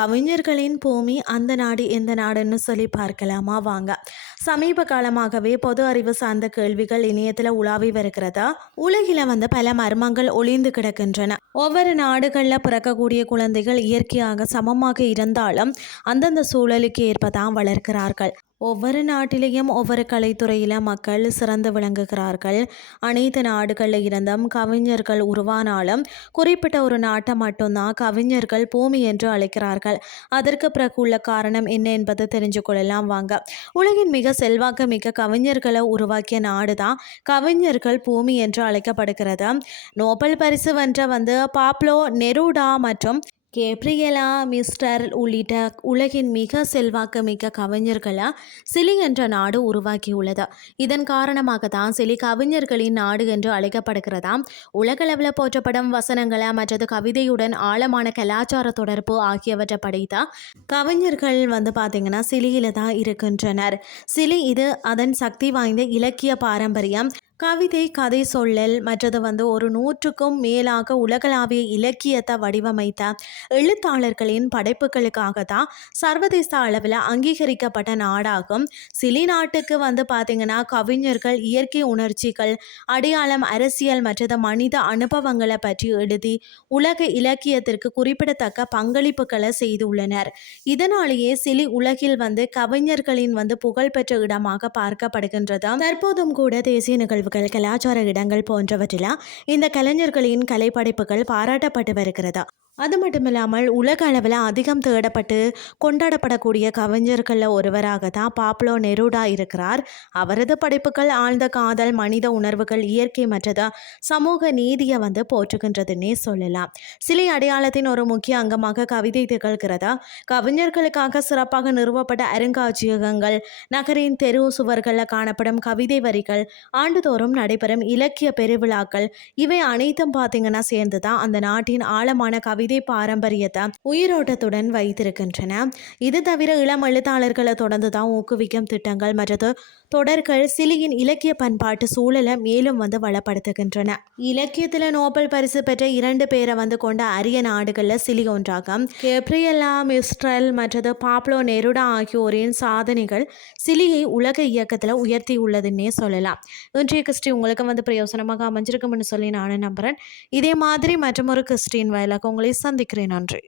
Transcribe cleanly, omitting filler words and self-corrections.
கவிஞர்களின் பூமி அந்த நாடு எந்த நாடுன்னு சொல்லி பார்க்கலாமா வாங்க. சமீப காலமாகவே பொது அறிவு சார்ந்த கேள்விகள் இணையத்தில் உலாவி வருகிறதா. உலகில பல மர்மங்கள் ஒளிந்து கிடக்கின்றன. ஒவ்வொரு நாடுகளில் பிறக்கக்கூடிய குழந்தைகள் இயற்கையாக சமமாக இருந்தாலும் அந்தந்த சூழலுக்கு ஏற்பதான் வளர்க்கிறார்கள். ஒவ்வொரு நாட்டிலேயும் ஒவ்வொரு கலைத்துறையில் மக்கள் சிறந்து விளங்குகிறார்கள். அனைத்து நாடுகளில் இருந்தும் கவிஞர்கள் உருவானாலும் குறிப்பிட்ட ஒரு நாட்டை மட்டும்தான் கவிஞர்கள் பூமி என்று அழைக்கிறார்கள். அதற்கு பிறகு உள்ள காரணம் என்ன என்பது தெரிஞ்சு கொள்ளலாம் வாங்க. உலகின் மிக செல்வாக்கு மிக்க கவிஞர்களை உருவாக்கிய நாடு தான் கவிஞர்கள் பூமி என்று அழைக்கப்படுகிறது. நோபல் பரிசு வென்ற பாப்லோ நெரூடா மற்றும் கேப்ரியலா மிஸ்டர் உள்ளிட்ட உலகின் மிக செல்வாக்கு மிக்க கவிஞர்களை சிலி என்ற நாடு உருவாக்கியுள்ளது. இதன் காரணமாக தான் சிலி கவிஞர்களின் நாடு என்று அழைக்கப்படுகிறதாம். உலகளவில் போற்றப்படும் வசனங்களை மற்றது கவிதையுடன் ஆழமான கலாச்சார தொடர்பு ஆகியவற்றை படைத்த கவிஞர்கள் பார்த்தீங்கன்னா சிலியில தான் இருக்கின்றனர். சிலி இது அதன் சக்தி வாய்ந்த இலக்கிய பாரம்பரியம், கவிதை, கதை சொல்லல் மற்றது ஒரு 100க்கும் மேலாக உலகளாவிய இலக்கியத்தை வடிவமைத்த எழுத்தாளர்களின் படைப்புகளுக்காக தான் சர்வதேச அளவில் அங்கீகரிக்கப்பட்ட நாடாகும். சிலி நாட்டுக்கு பார்த்தீங்கன்னா கவிஞர்கள் இயற்கை உணர்ச்சிகள், அடையாளம், அரசியல் மற்றது மனித அனுபவங்களை பற்றி எழுதி உலக இலக்கியத்திற்கு குறிப்பிடத்தக்க பங்களிப்புகளை செய்துள்ளனர். இதனாலேயே சிலி உலகில் கவிஞர்களின் புகழ்பெற்ற இடமாக பார்க்கப்படுகின்றது. தற்போதும் கூட தேசிய நிகழ்வு, கலாச்சார இடங்கள் போன்றவற்றில் இந்த கலைஞர்களின் கலைப்படைப்புகள் பாராட்டப்பட்டு வருகிறது. அது மட்டும் இல்லாமல் உலக அளவில் அதிகம் தேடப்பட்டு கொண்டாடப்படக்கூடிய கவிஞர்களில் ஒருவராக தான் பாப்லோ நெரூடா இருக்கிறார். அவரது படைப்புகள் ஆழ்ந்த காதல், மனித உணர்வுகள், இயற்கை மற்றது சமூக நீதியை போற்றுகின்றதுன்னே சொல்லலாம். சிலை அடையாளத்தின் ஒரு முக்கிய அங்கமாக கவிதை திகழ்கிறது. கவிஞர்களுக்காக சிறப்பாக நிறுவப்பட்ட அருங்காட்சியகங்கள், நகரின் தெரு சுவர்களில் காணப்படும் கவிதை வரிகள், ஆண்டுதோறும் நடைபெறும் இலக்கிய பெருவிழாக்கள், இவை அனைத்தும் பார்த்தீங்கன்னா சேர்ந்து தான் அந்த நாட்டின் ஆழமான கவிதை பாரம்பரியத்தை உயிரோட்டத்துடன் வைத்திருக்கின்றன. இது தவிர இளம் எழுத்தாளர்களை தொடர்ந்து தான் ஊக்குவிக்கும் திட்டங்கள் மற்றது தொடர்கள் சிலியின் இலக்கிய பண்பாட்டு சூழலை மேலும் வளப்படுத்துகின்றன. இலக்கியத்தில் நோபல் பரிசு பெற்ற 2 பேரை கொண்ட அரிய நாடுகளில் சிலி ஒன்றாகும். கேப்ரியலா மிஸ்ட்ரல் மற்றது பாப்லோ நெரூடா ஆகியோரின் சாதனைகள் சிலியை உலக இயக்கத்தில் உயர்த்தி உள்ளதுன்னே சொல்லலாம். இன்றைய கிறிஸ்டி உங்களுக்கு பிரயோசனமாக அமைஞ்சிருக்கும்னு சொல்லி நானும் நம்புகிறேன். இதே மாதிரி மற்றும் ஒரு கிறிஸ்டின் வயலாக உங்களை சந்திக்கிறேன். நன்றி.